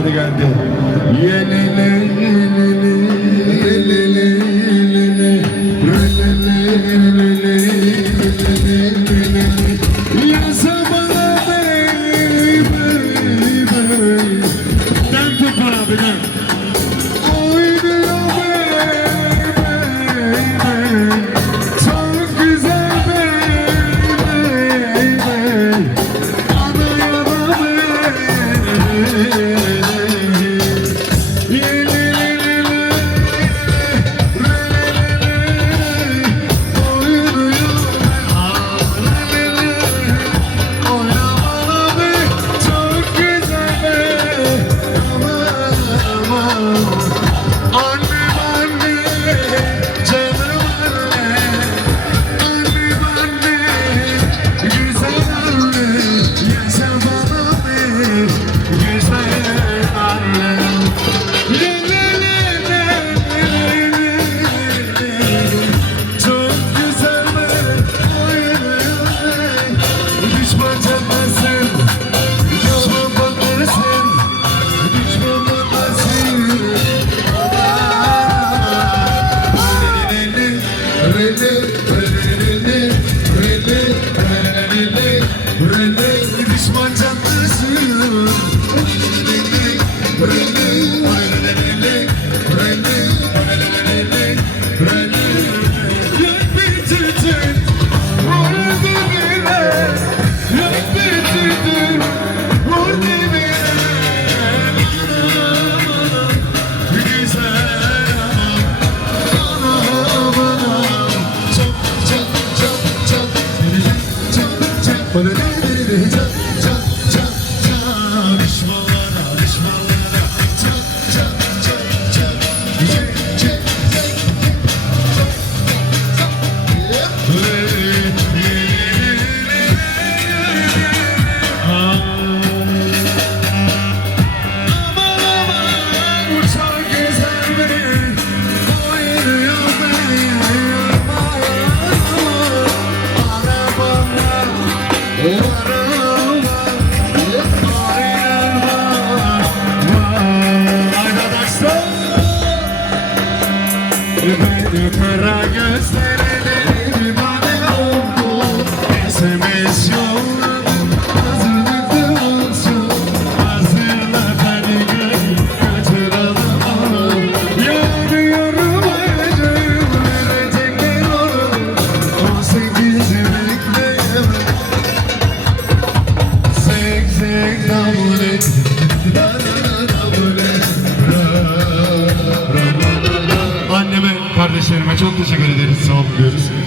hadi geldi. Yeah. on Rene düşman canlısı Rene, Rene Düşmanlara, düşmanlara Çak, çak, çak, çak Çek, çek, çek Aman kara gözlerini bana oldu SMS ediyoruz.